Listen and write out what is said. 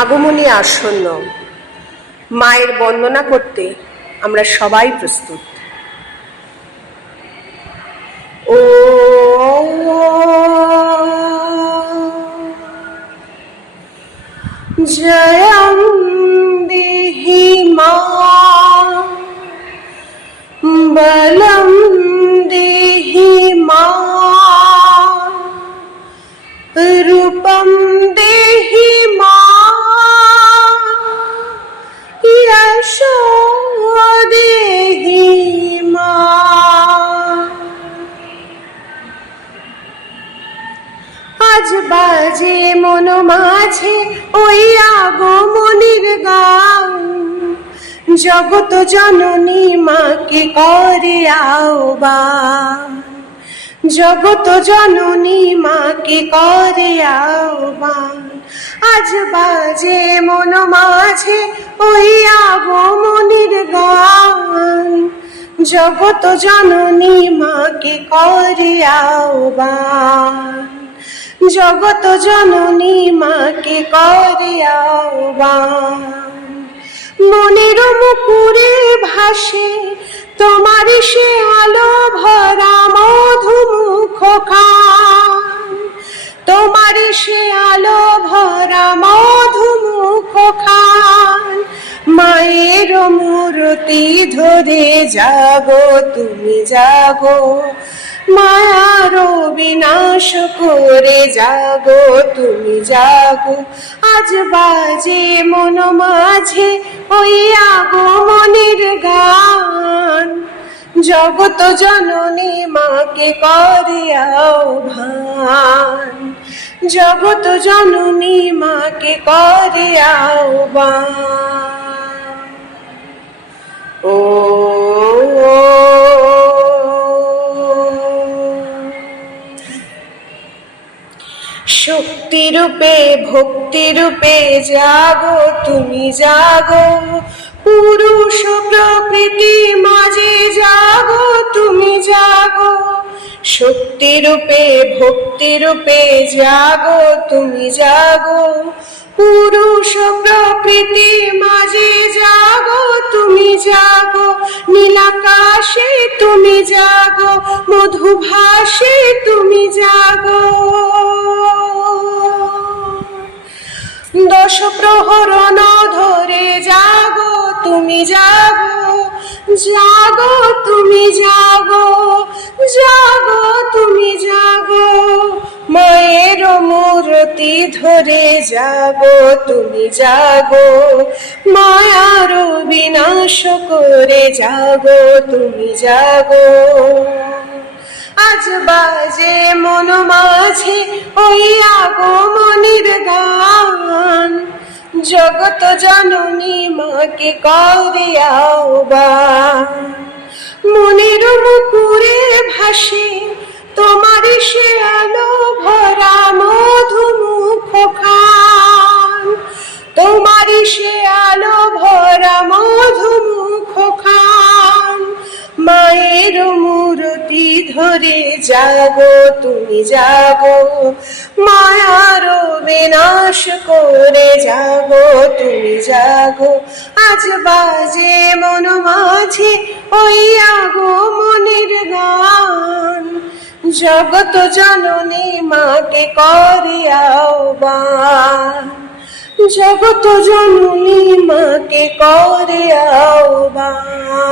আগমনী আসন্ন, মায়ের বন্দনা করতে আমরা সবাই প্রস্তুত। ও জয়ং দেহি মা, বলং দেহি মা, রূপং দেহি মা, যশো দেহি মা। আজ বাজে মন মাঝে ওই আগমনীর গান, জগত জননী মাকে করে আহ্বান, জগত জননী মাকে করে আহ্বান। আজ বাজে মন মাঝে ওই আগমনীর গান, জগত জননী মাকে করে আহ্বান, জগত জননী মাকে করে আহ্বান। মনের মুকুরে ভাসে তোমার সে আলো ভরা মধুমুখ খান, তোমার সে আলো ভরা মধুমুখ খান। মায়ের মূর্তি ধরে জাগো তুমি জাগো, মায়ার বিনাশ করে জাগো তুমি জাগো। আজ বাজে মন মাঝে ওই আগমনীর গান, জগত জননী মাকে করে আহ্বান, জগত জননী মাকে করে আহ্বান। ও শক্তি রূপে ভক্তি রূপে জাগো তুমি জাগো, পুরুষ প্রকৃতি মাঝে জাগো তুমি জাগো। শক্তি রূপে ভক্তি রূপে জাগো তুমি জাগো, পুরুষ প্রকৃতি মাঝে জাগো তুমি জাগো। নীলাকাশে তুমি জাগো, মধুভাসে তুমি জাগো। দশ প্রহরণ ধরে জাগো তুমি জাগো, জাগো তুমি জাগো, জাগো তুমি জাগো। মায়ের মূর্তি ধরে জাগো তুমি জাগো, মায়ার বিনাশ করে জাগো তুমি জাগো। আজ বাজে মন মাঝে ওই আগমনীর গান, জগত জননী মাকে করে আহ্বান। মনের মুকুরে ভাসে তোমার সে আলো ভরা মধুমুখ খান, তোমার সে আলো ভরা মধুমুখ খান। মায়ের মূর্তি ধরে জাগো তুমি জাগো, মায়ার বিনাশ করে জাগো তুমি জাগো। আজ বাজে মন মাঝে ওই আগমনীর গান, জগত জননী মাকে করে আহ্বান, জগত জননী মাকে করে আহ্বান।